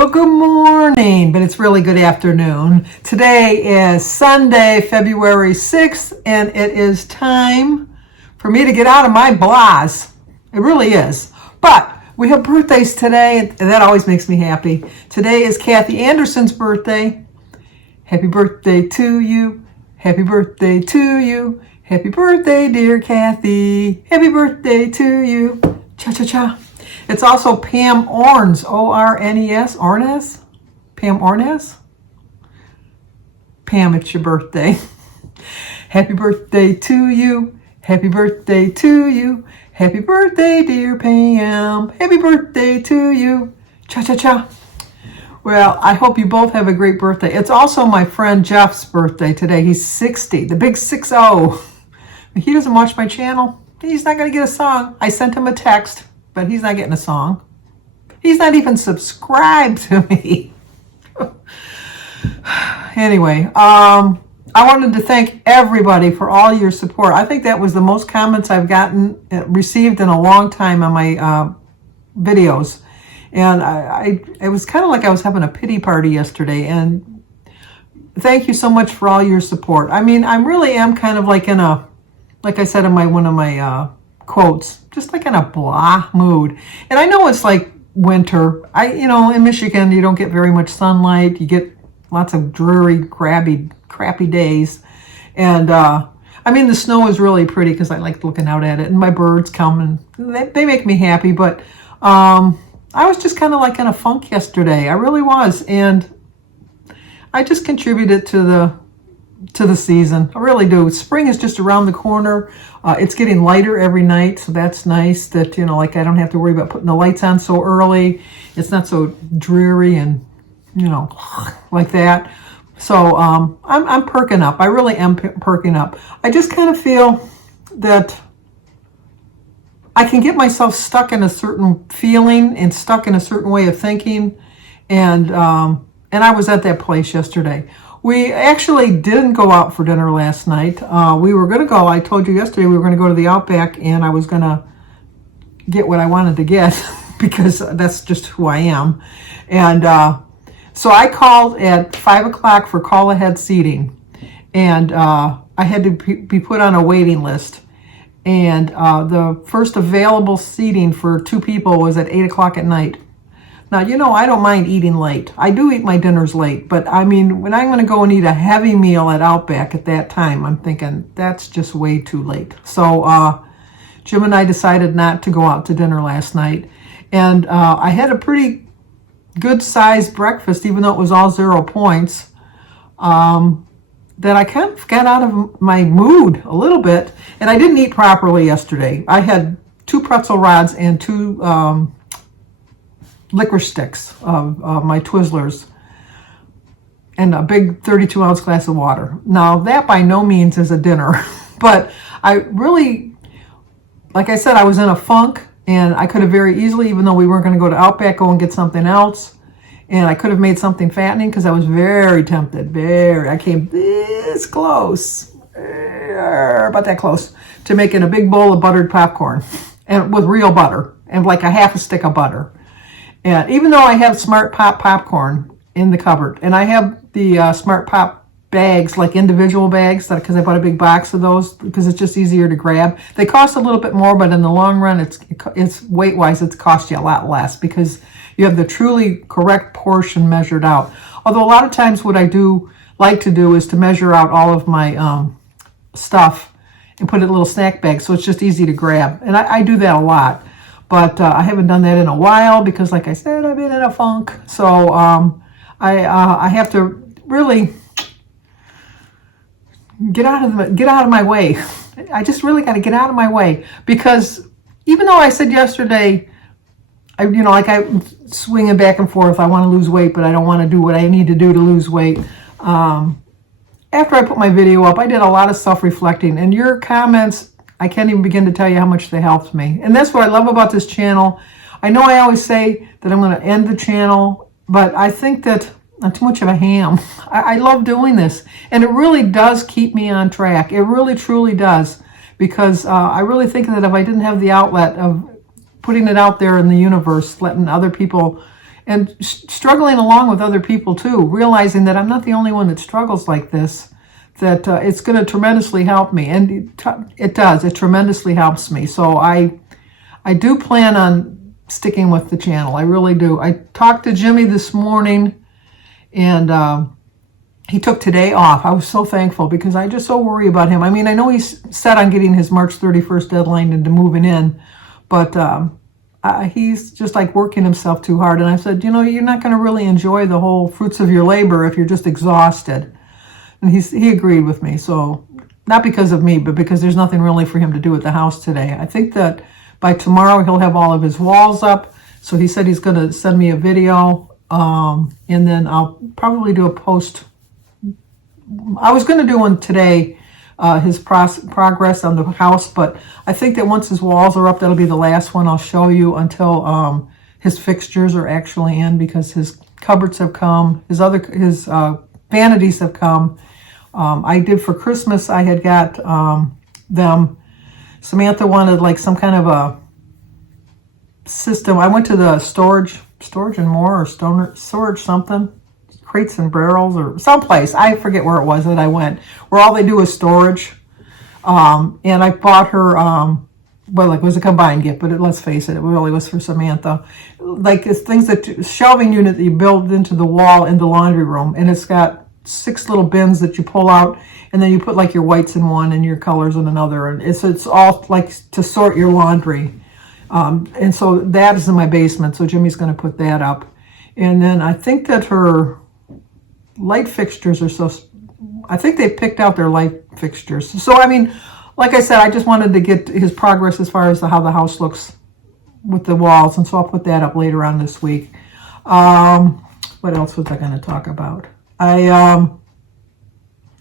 Well, good morning, but it's really good afternoon. Today is Sunday, February 6th, and it is time for me to get out of my blahs. It really is. But we have birthdays today, and that always makes me happy. Today is Kathy Anderson's birthday. Happy birthday to you. Happy birthday to you. Happy birthday, dear Kathy. Happy birthday to you. Cha-cha-cha. It's also Pam Ornes, O-R-N-E-S, Ornes? Pam Ornes? Pam, it's your birthday. Happy birthday to you. Happy birthday to you. Happy birthday, dear Pam. Happy birthday to you. Cha-cha-cha. Well, I hope you both have a great birthday. It's also my friend Jeff's birthday today. He's 60, the big 6-0. He doesn't watch my channel. He's not going to get a song. I sent him a text, but he's not getting a song. He's not even subscribed to me. Anyway, I wanted to thank everybody for all your support. I think that was the most comments I've received in a long time on my videos. And it was kind of like I was having a pity party yesterday. And thank you so much for all your support. I mean, I really am kind of like like I said in one of my quotes, just like in a blah mood. And I know it's like winter. In Michigan, you don't get very much sunlight. You get lots of dreary, crappy days. And I mean, the snow is really pretty because I like looking out at it. And my birds come and they make me happy. But I was just kind of like in a funk yesterday. I really was. And I just contributed to the season. I really do. Spring is just around the corner. It's getting lighter every night, so that's nice that, like I don't have to worry about putting the lights on so early. It's not so dreary and, like that. So I'm perking up. I really am perking up. I just kind of feel that I can get myself stuck in a certain feeling and stuck in a certain way of thinking. And I was at that place yesterday. We actually didn't go out for dinner last night. We were going to go. I told you yesterday we were going to go to the Outback, and I was going to get what I wanted to get because that's just who I am. And so I called at 5 o'clock for call-ahead seating, and I had to be put on a waiting list. And the first available seating for 2 people was at 8 o'clock at night. Now, I don't mind eating late. I do eat my dinners late, but I mean, when I'm going to go and eat a heavy meal at Outback at that time, I'm thinking that's just way too late. So Jim and I decided not to go out to dinner last night. And I had a pretty good sized breakfast, even though it was all 0 points, that I kind of got out of my mood a little bit. And I didn't eat properly yesterday. I had 2 pretzel rods and 2 licorice sticks of my Twizzlers and a big 32-ounce glass of water. Now, that by no means is a dinner, but I really, like I said, I was in a funk, and I could have very easily, even though we weren't going to go to Outback, go and get something else, and I could have made something fattening because I was very tempted, I came this close, about that close, to making a big bowl of buttered popcorn, and with real butter, and like a half a stick of butter. And even though I have Smart Pop popcorn in the cupboard, and I have the Smart Pop bags, like individual bags, because I bought a big box of those because it's just easier to grab. They cost a little bit more, but in the long run, it's weight-wise, it's cost you a lot less because you have the truly correct portion measured out. Although a lot of times what I do like to do is to measure out all of my stuff and put it in a little snack bag so it's just easy to grab. And I do that a lot. But I haven't done that in a while because, like I said, I've been in a funk. So I have to really get out of my way. I just really got to get out of my way because even though I said yesterday, I'm swinging back and forth. I want to lose weight, but I don't want to do what I need to do to lose weight. After I put my video up, I did a lot of self-reflecting, and your comments, I can't even begin to tell you how much they helped me. And that's what I love about this channel. I know I always say that I'm going to end the channel, but I think that I'm too much of a ham. I love doing this. And it really does keep me on track. It really, truly does. Because I really think that if I didn't have the outlet of putting it out there in the universe, letting other people and struggling along with other people too, realizing that I'm not the only one that struggles like this, that it's going to tremendously help me. And it does. It tremendously helps me. So I do plan on sticking with the channel. I really do. I talked to Jimmy this morning, and he took today off. I was so thankful because I just so worry about him. I mean, I know he's set on getting his March 31st deadline into moving in, but he's just like working himself too hard. And I said, you know, you're not going to really enjoy the whole fruits of your labor if you're just exhausted. And he agreed with me. So not because of me, but because there's nothing really for him to do at the house today. I think that by tomorrow he'll have all of his walls up. So he said he's going to send me a video, and then I'll probably do a post. I was going to do one today, his progress on the house, but I think that once his walls are up, that'll be the last one I'll show you until his fixtures are actually in, because his cupboards have come, his vanities have come. I did for Christmas, I had got them. Samantha wanted like some kind of a system. I went to the storage and more, or storage something. Crates and barrels or someplace. I forget where it was that I went, where all they do is storage. And I bought her, well, it was a combined gift, but let's face it, it really was for Samantha. Like it's things shelving unit that you build into the wall in the laundry room. And it's got 6 little bins that you pull out, and then you put like your whites in one and your colors in another. And it's all like to sort your laundry. And so that is in my basement. So Jimmy's going to put that up. And then I think that her light fixtures are I think they picked out their light fixtures. So, I mean, like I said, I just wanted to get his progress as far as how the house looks with the walls. And so I'll put that up later on this week. What else was I going to talk about? I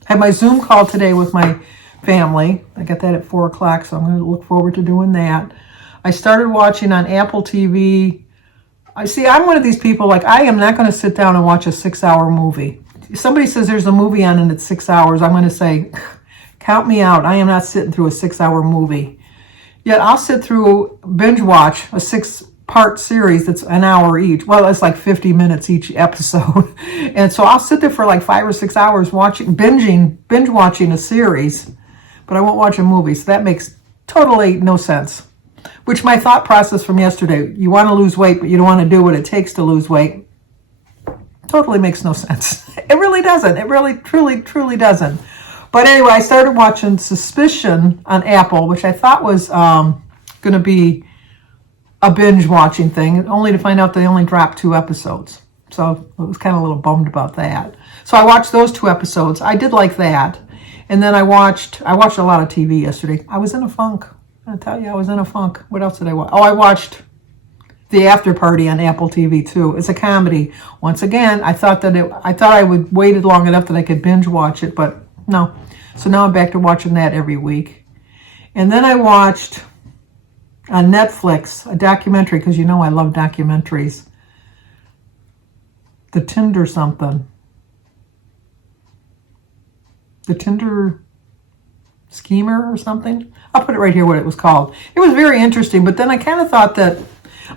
had my Zoom call today with my family. I got that at 4 o'clock, so I'm going to look forward to doing that. I started watching on Apple TV. I'm one of these people, like, I am not going to sit down and watch a 6-hour movie. If somebody says there's a movie on and it's 6 hours, I'm going to say, count me out. I am not sitting through a 6-hour movie. Yet I'll sit through, binge watch a 6-part series that's an hour each. Well, it's like 50 minutes each episode. And so I'll sit there for like 5 or 6 hours binge watching a series, but I won't watch a movie. So that makes totally no sense. Which my thought process from yesterday, you want to lose weight, but you don't want to do what it takes to lose weight, totally makes no sense. It really doesn't. It really, truly, truly doesn't. But anyway, I started watching Suspicion on Apple, which I thought was going to be a binge watching thing, only to find out they only dropped 2 episodes. So I was kind of a little bummed about that. So I watched those 2 episodes. I did like that. And then I watched a lot of TV yesterday. I was in a funk. I tell you, I was in a funk. What else did I watch? Oh, I watched The After Party on Apple TV too. It's a comedy. Once again, I thought I would waited long enough that I could binge watch it, but no. So now I'm back to watching that every week. And then I watched on Netflix a documentary, because you know I love documentaries. The Tinder Schemer or something. I'll put it right here what it was called. It was very interesting, but then I kind of thought that,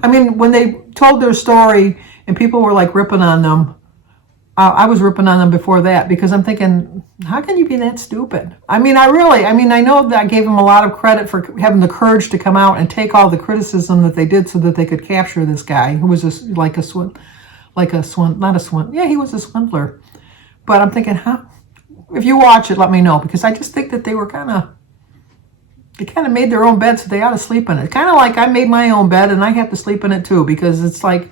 I mean, when they told their story and people were like ripping on them, I was ripping on them before that, because I'm thinking, how can you be that stupid? I know that I gave them a lot of credit for having the courage to come out and take all the criticism that they did so that they could capture this guy who was he was a swindler. But I'm thinking, if you watch it, let me know, because I just think that they kind of made their own bed, so they ought to sleep in it. Kind of like I made my own bed and I have to sleep in it too, because it's like,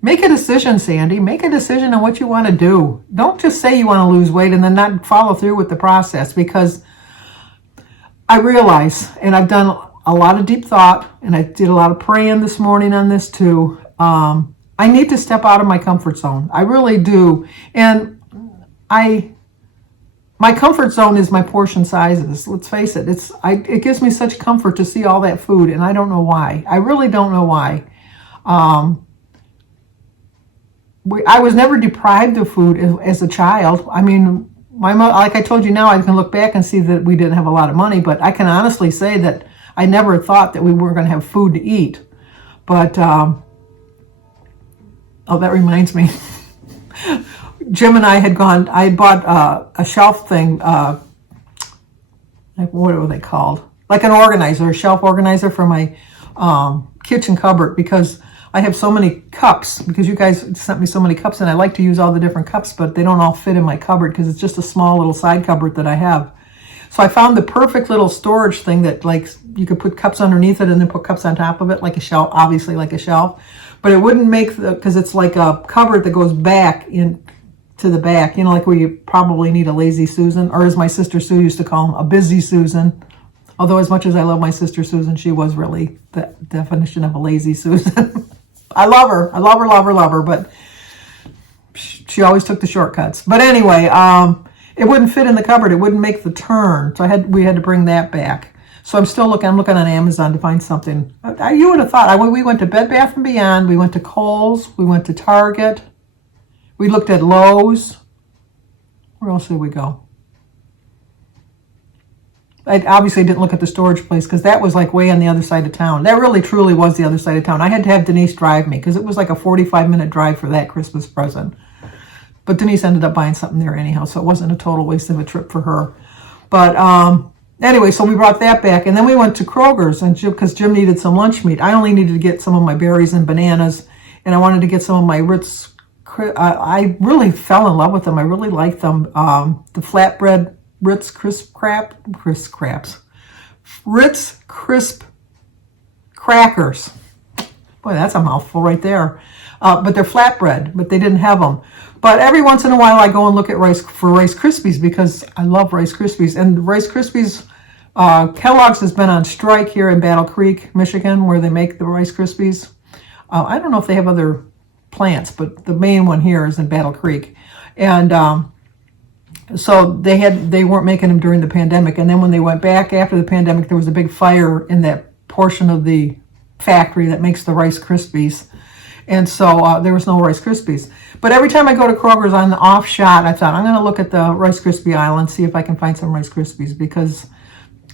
make a decision, Sandy. Make a decision on what you want to do. Don't just say you want to lose weight and then not follow through with the process, because I realize, and I've done a lot of deep thought, and I did a lot of praying this morning on this too. I need to step out of my comfort zone. I really do. And my comfort zone is my portion sizes. Let's face it. It gives me such comfort to see all that food, and I don't know why. I really don't know why. I was never deprived of food as a child. I mean, my mother, like I told you now, I can look back and see that we didn't have a lot of money, but I can honestly say that I never thought that we weren't going to have food to eat. But Oh, that reminds me. Jim and I had gone, I bought a shelf thing, like, what were they called? Like an organizer, a shelf organizer for my kitchen cupboard, because I have so many cups, because you guys sent me so many cups, and I like to use all the different cups, but they don't all fit in my cupboard because it's just a small little side cupboard that I have. So I found the perfect little storage thing that, like, you could put cups underneath it and then put cups on top of it, like a shelf, obviously like a shelf. But it wouldn't make because it's like a cupboard that goes back in to the back, you know, like where you probably need a lazy Susan, or as my sister Sue used to call them, a busy Susan. Although as much as I love my sister Susan, she was really the definition of a lazy Susan. I love her. I love her, love her, love her, but she always took the shortcuts. But anyway, it wouldn't fit in the cupboard. It wouldn't make the turn. So we had to bring that back. So I'm looking on Amazon to find something. You would have thought, we went to Bed Bath & Beyond, we went to Kohl's, we went to Target, we looked at Lowe's. Where else did we go? I obviously didn't look at the storage place because that was like way on the other side of town. That really truly was the other side of town. I had to have Denise drive me because it was like a 45-minute drive for that Christmas present. But Denise ended up buying something there anyhow, so it wasn't a total waste of a trip for her. But anyway, so we brought that back, and then we went to Kroger's, and because Jim needed some lunch meat. I only needed to get some of my berries and bananas, and I wanted to get some of my Ritz. I really fell in love with them. I really liked them. The flatbread Ritz Crisp crackers. Boy, that's a mouthful right there. But they're flatbread, but they didn't have them. But every once in a while, I go and look at Rice Krispies because I love Rice Krispies. And Rice Krispies, Kellogg's has been on strike here in Battle Creek, Michigan, where they make the Rice Krispies. I don't know if they have other plants, but the main one here is in Battle Creek. And so they weren't making them during the pandemic. And then when they went back after the pandemic, there was a big fire in that portion of the factory that makes the Rice Krispies. And so there was no Rice Krispies. But every time I go to Kroger's on the off shot, I thought, I'm going to look at the Rice Krispie aisle and see if I can find some Rice Krispies because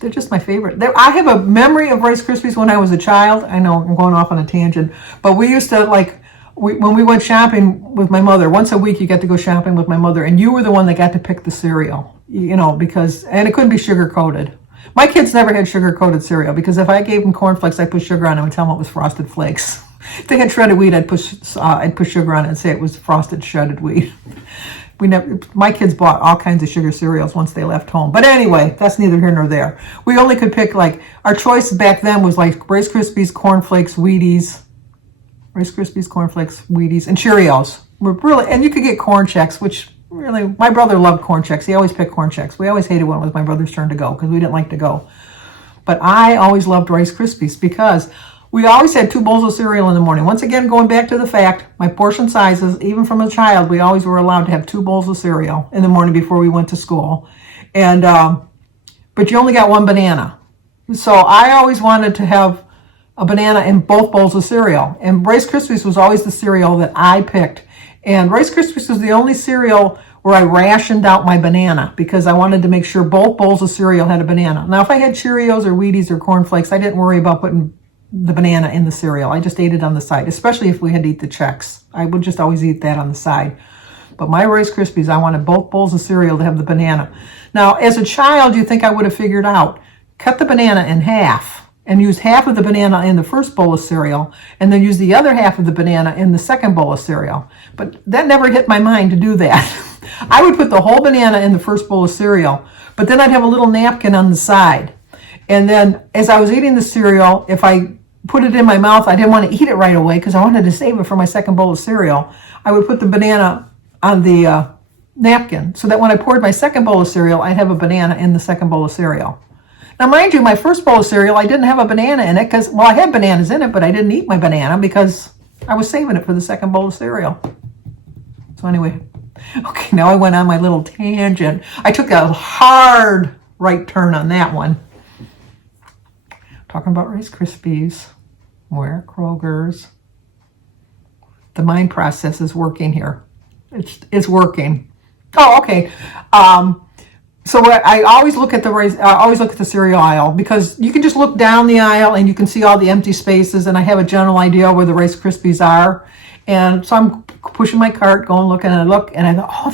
they're just my favorite. I have a memory of Rice Krispies when I was a child. I know I'm going off on a tangent. But we used to, when we went shopping with my mother, once a week you got to go shopping with my mother, and you were the one that got to pick the cereal, and it couldn't be sugar-coated. My kids never had sugar-coated cereal because if I gave them cornflakes, I put sugar on them and tell them it was Frosted Flakes. If they had shredded wheat, I'd put sugar on it and say it was frosted shredded wheat. My kids bought all kinds of sugar cereals once they left home. But anyway, that's neither here nor there. We only could pick, our choice back then was Rice Krispies, cornflakes, Wheaties. Rice Krispies, cornflakes, Wheaties, and Cheerios. And you could get Corn Chex, which really, my brother loved Corn Chex. He always picked Corn Chex. We always hated when it was my brother's turn to go because we didn't like to go. But I always loved Rice Krispies because we always had 2 bowls of cereal in the morning. Once again, going back to the fact, my portion sizes, even from a child, we always were allowed to have 2 bowls of cereal in the morning before we went to school. And but you only got 1 banana. So I always wanted to have a banana in both bowls of cereal. And Rice Krispies was always the cereal that I picked. And Rice Krispies was the only cereal where I rationed out my banana because I wanted to make sure both bowls of cereal had a banana. Now, if I had Cheerios or Wheaties or cornflakes, I didn't worry about putting the banana in the cereal. I just ate it on the side, especially if we had to eat the Chex. I would just always eat that on the side. But my Rice Krispies, I wanted both bowls of cereal to have the banana. Now, as a child, you think I would have figured out, cut the banana in half and use half of the banana in the first bowl of cereal and then use the other half of the banana in the second bowl of cereal. But that never hit my mind to do that. I would put the whole banana in the first bowl of cereal, but then I'd have a little napkin on the side. And then as I was eating the cereal, if I put it in my mouth, I didn't want to eat it right away because I wanted to save it for my second bowl of cereal. I would put the banana on the napkin so that when I poured my second bowl of cereal, I'd have a banana in the second bowl of cereal. Now, mind you, my first bowl of cereal, I didn't have a banana in it because, I had bananas in it, but I didn't eat my banana because I was saving it for the second bowl of cereal. So anyway, okay, now I went on my little tangent. I took a hard right turn on that one. Talking about Rice Krispies. Where? Kroger's. The mind process is working here. It's working. Oh, okay. So I always look at the cereal aisle because you can just look down the aisle and you can see all the empty spaces, and I have a general idea where the Rice Krispies are. And so I'm pushing my cart, going, looking, and I look, and I thought, oh,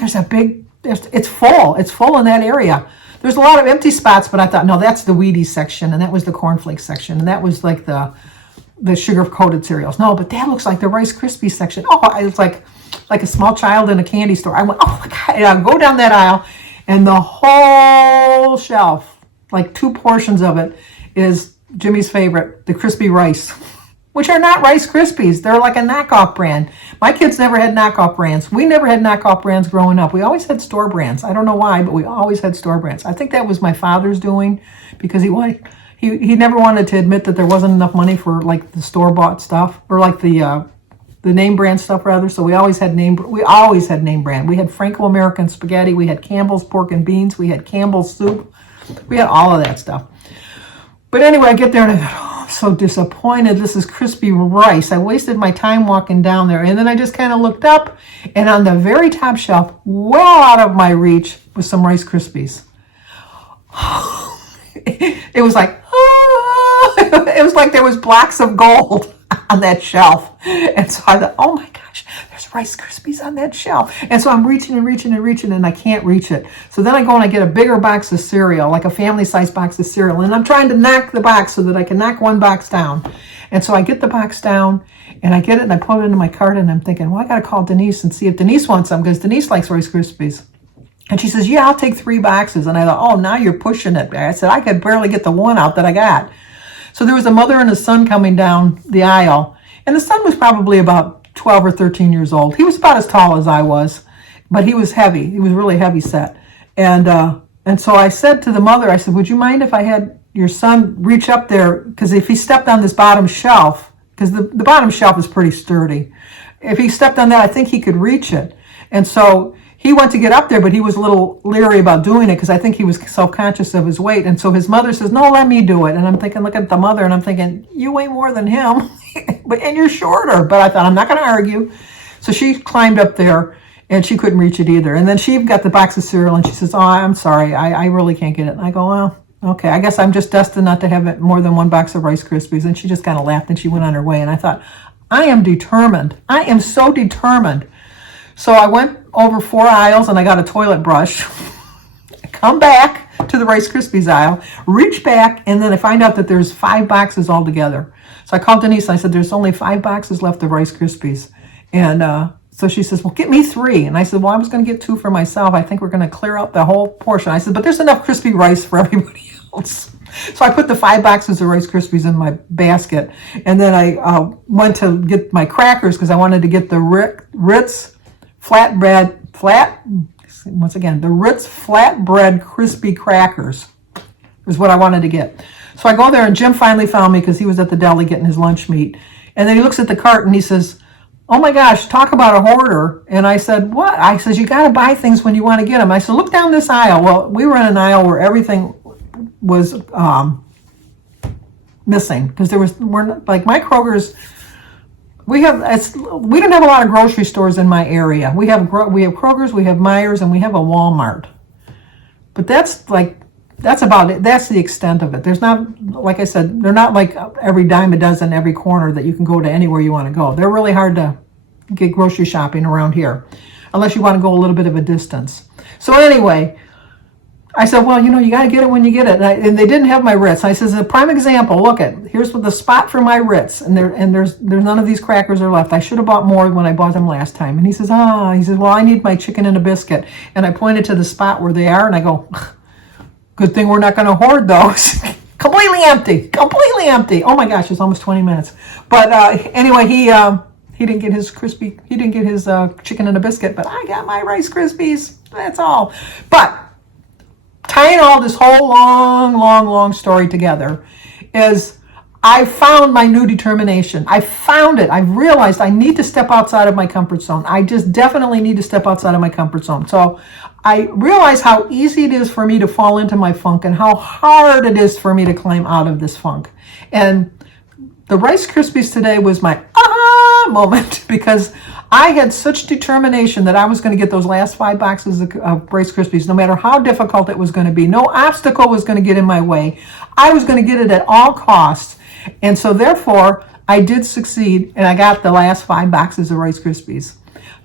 it's full. It's full in that area. There's a lot of empty spots, but I thought, no, that's the Wheaties section, and that was the cornflakes section, and that was like the sugar-coated cereals. No, but that looks like the Rice Krispies section. Oh, it's like a small child in a candy store. I went, oh my God, and I go down that aisle, and the whole shelf, like 2 portions of it, is Jimmy's favorite, the Crispy Rice, which are not Rice Krispies. They're like a knockoff brand. My kids never had knockoff brands. We never had knockoff brands growing up. We always had store brands. I don't know why, but we always had store brands. I think that was my father's doing, because he never wanted to admit that there wasn't enough money for like the store-bought stuff, or like the name brand stuff rather. So we always had name brand. We had Franco-American spaghetti. We had Campbell's pork and beans. We had Campbell's soup. We had all of that stuff. But anyway, I get there and I go, oh, I'm so disappointed. This is Crispy Rice. I wasted my time walking down there. And then I just kind of looked up, and on the very top shelf, well out of my reach, was some Rice Krispies. It was like, oh, it was like there was blocks of gold on that shelf. And so I thought, oh my gosh, there's Rice Krispies on that shelf. And so I'm reaching and I can't reach it. So then I go and I get a bigger box of cereal, like a family-sized box of cereal. And I'm trying to knock the box so that I can knock one box down. And so I get the box down, and I get it, and I put it into my cart, and I'm thinking, well, I got to call Denise and see if Denise wants some, because Denise likes Rice Krispies. And she says, yeah, I'll take 3 boxes. And I thought, oh, now you're pushing it. I said, I could barely get the one out that I got. So there was a mother and a son coming down the aisle. And the son was probably about 12 or 13 years old. He was about as tall as I was, but he was heavy. He was really heavy set. And so I said to the mother, I said, would you mind if I had your son reach up there? Because if he stepped on this bottom shelf, because the bottom shelf is pretty sturdy. If he stepped on that, I think he could reach it. And so he went to get up there, but he was a little leery about doing it because I think he was self-conscious of his weight. And so his mother says, no, let me do it. And I'm thinking, look at the mother, and I'm thinking, you weigh more than him, and you're shorter. But I thought, I'm not going to argue. So she climbed up there, and she couldn't reach it either. And then she got the box of cereal, and she says, oh, I'm sorry, I really can't get it. And I go, well, okay, I guess I'm just destined not to have it more than 1 box of Rice Krispies. And she just kind of laughed, and she went on her way. And I thought, I am determined. I am so determined. So I went over 4 aisles, and I got a toilet brush. Come back to the Rice Krispies aisle, reach back, and then I find out that there's 5 boxes altogether. So I called Denise, and I said, there's only 5 boxes left of Rice Krispies. And so she says, well, get me 3. And I said, well, I was going to get 2 for myself. I think we're going to clear out the whole portion. I said, but there's enough crispy rice for everybody else. So I put the 5 boxes of Rice Krispies in my basket. And then I went to get my crackers because I wanted to get the Ritz the Ritz flatbread crispy crackers is what I wanted to get. So I go there, and Jim finally found me because he was at the deli getting his lunch meat. And then he looks at the cart and he says, oh my gosh, talk about a hoarder. And I said, what? I says, you got to buy things when you want to get them. I said, look down this aisle. Well, we were in an aisle where everything was missing because like my Kroger's. We don't have a lot of grocery stores in my area. We have Kroger's, we have Meijer's, and we have a Walmart. But that's about it. That's the extent of it. There's not, like I said, they're not like every dime a dozen every corner that you can go to anywhere you want to go. They're really hard to get grocery shopping around here, unless you want to go a little bit of a distance. So anyway, I said, well, you got to get it when you get it. And they didn't have my Ritz. I says, a prime example, look here's the spot for my Ritz. And there's none of these crackers are left. I should have bought more when I bought them last time. And he says, well, I need my chicken and a biscuit. And I pointed to the spot where they are, and I go, good thing we're not going to hoard those. Completely empty. Oh my gosh, it's almost 20 minutes. But anyway, he didn't get his chicken and a biscuit, but I got my Rice Krispies. That's all. But tying all this whole long story together is I found my new determination. I found it. I've realized I need to step outside of my comfort zone. I just definitely need to step outside of my comfort zone. So I realize how easy it is for me to fall into my funk and how hard it is for me to climb out of this funk. And the Rice Krispies today was my moment because I had such determination that I was going to get those last 5 boxes of Rice Krispies, no matter how difficult it was going to be. No obstacle was going to get in my way. I was going to get it at all costs. And so therefore, I did succeed, and I got the last 5 boxes of Rice Krispies.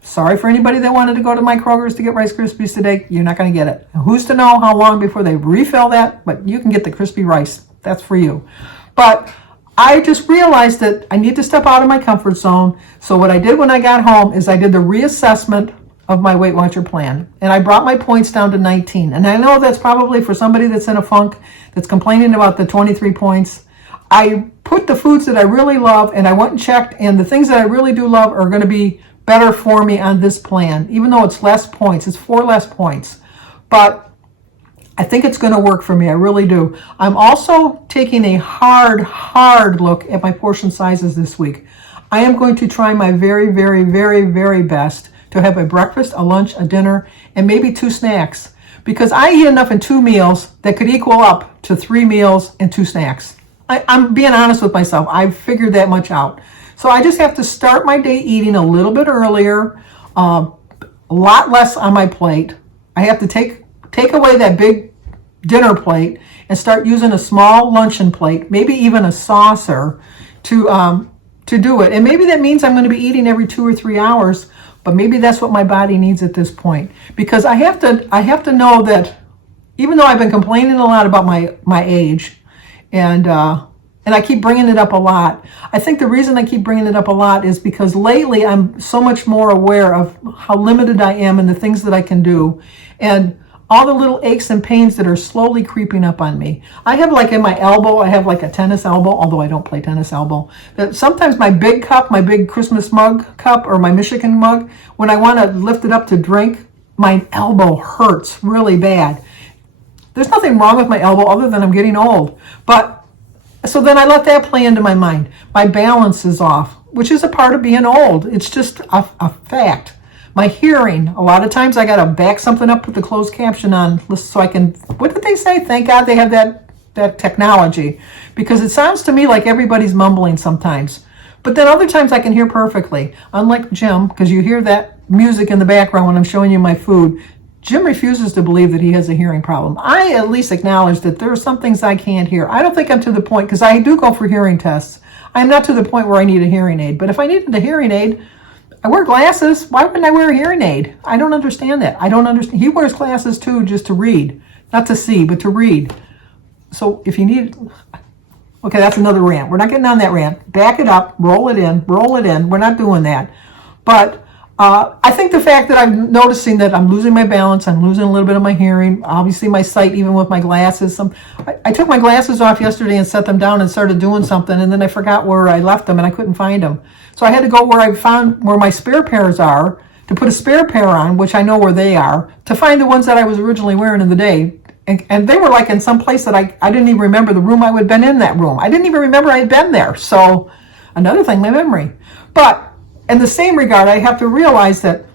Sorry for anybody that wanted to go to my Kroger's to get Rice Krispies today. You're not going to get it. Who's to know how long before they refill that? But you can get the crispy rice. That's for you. But I just realized that I need to step out of my comfort zone. So what I did when I got home is I did the reassessment of my Weight Watcher plan. And I brought my points down to 19. And I know that's probably for somebody that's in a funk, that's complaining about the 23 points. I put the foods that I really love, and I went and checked, and the things that I really do love are going to be better for me on this plan, even though it's less points. It's 4 less points. But I think it's going to work for me. I really do. I'm also taking a hard look at my portion sizes this week. I am going to try my very, very, very, very best to have a breakfast, a lunch, a dinner, and maybe 2 snacks. Because I eat enough in 2 meals that could equal up to 3 meals and 2 snacks. I'm being honest with myself. I've figured that much out. So I just have to start my day eating a little bit earlier, a lot less on my plate. I have to take away that big dinner plate and start using a small luncheon plate, maybe even a saucer to do it. And maybe that means I'm going to be eating every 2 or 3 hours, but maybe that's what my body needs at this point. Because I have to know that even though I've been complaining a lot about my age, and I keep bringing it up a lot. I think the reason I keep bringing it up a lot is because lately I'm so much more aware of how limited I am and the things that I can do, and all the little aches and pains that are slowly creeping up on me. I have like in my elbow, I have like a tennis elbow, although I don't play tennis elbow. That sometimes my big cup, my big Christmas mug cup or my Michigan mug, when I want to lift it up to drink, my elbow hurts really bad. There's nothing wrong with my elbow other than I'm getting old. But so then I let that play into my mind. My balance is off, which is a part of being old. It's just a fact. My hearing, a lot of times I got to back something up, put the closed caption on so I can, what did they say? Thank God they have that technology. Because it sounds to me like everybody's mumbling sometimes. But then other times I can hear perfectly. Unlike Jim, because you hear that music in the background when I'm showing you my food. Jim refuses to believe that he has a hearing problem. I at least acknowledge that there are some things I can't hear. I don't think I'm to the point, because I do go for hearing tests. I'm not to the point where I need a hearing aid. But if I needed a hearing aid, I wear glasses. Why wouldn't I wear a hearing aid? I don't understand that. I don't understand. He wears glasses too, just to read. Not to see, but to read. So if you need... Okay, that's another rant. We're not getting on that rant. Back it up. Roll it in. Roll it in. We're not doing that. But... I think the fact that I'm noticing that I'm losing my balance, I'm losing a little bit of my hearing, obviously my sight, even with my glasses. I took my glasses off yesterday and set them down and started doing something, and then I forgot where I left them and I couldn't find them. So I had to go where I found where my spare pairs are to put a spare pair on, which I know where they are, to find the ones that I was originally wearing in the day. And they were like in some place that I didn't even remember the room I would have been in that room. I didn't even remember I had been there. So another thing, my memory. But in the same regard, I have to realize that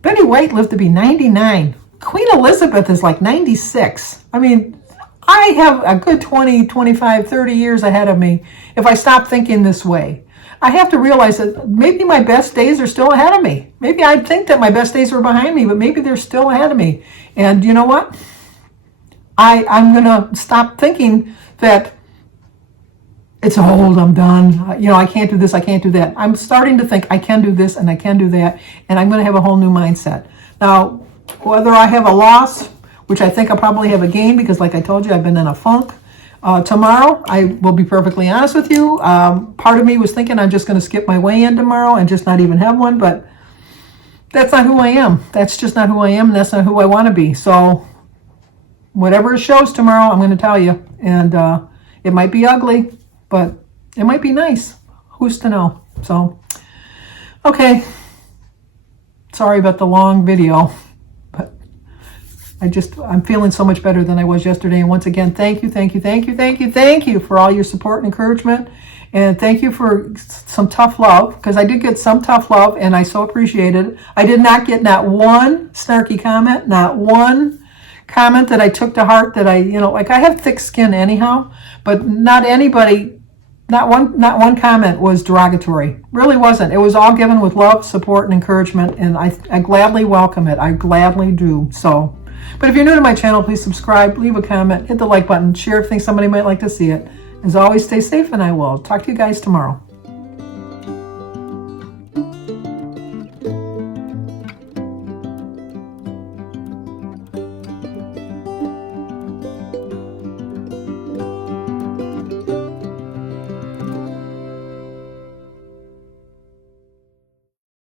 Betty White lived to be 99. Queen Elizabeth is like 96. I mean, I have a good 20, 25, 30 years ahead of me if I stop thinking this way. I have to realize that maybe my best days are still ahead of me. Maybe I think that my best days were behind me, but maybe they're still ahead of me. And you know what? I'm going to stop thinking that it's old, I'm done. You know, I can't do this, I can't do that. I'm starting to think I can do this and I can do that, and I'm going to have a whole new mindset. Now, whether I have a loss, which I think I'll probably have a gain, because like I told you, I've been in a funk. Tomorrow, I will be perfectly honest with you. Part of me was thinking I'm just going to skip my weigh-in tomorrow and just not even have one, but that's not who I am. That's just not who I am, and that's not who I want to be. So whatever it shows tomorrow, I'm going to tell you. And it might be ugly, but it might be nice. Who's to know? So, okay. Sorry about the long video, but I'm feeling so much better than I was yesterday. And once again, thank you for all your support and encouragement. And thank you for some tough love, because I did get some tough love, and I so appreciate it. I did not get not one snarky comment, not one comment that I took to heart that I have thick skin anyhow, but not one comment was derogatory. Really wasn't. It was all given with love, support, and encouragement, and I gladly welcome it. I gladly do. So, but if you're new to my channel, please subscribe, leave a comment, hit the like button, share if you think somebody might like to see it. As always, stay safe, and I will talk to you guys tomorrow.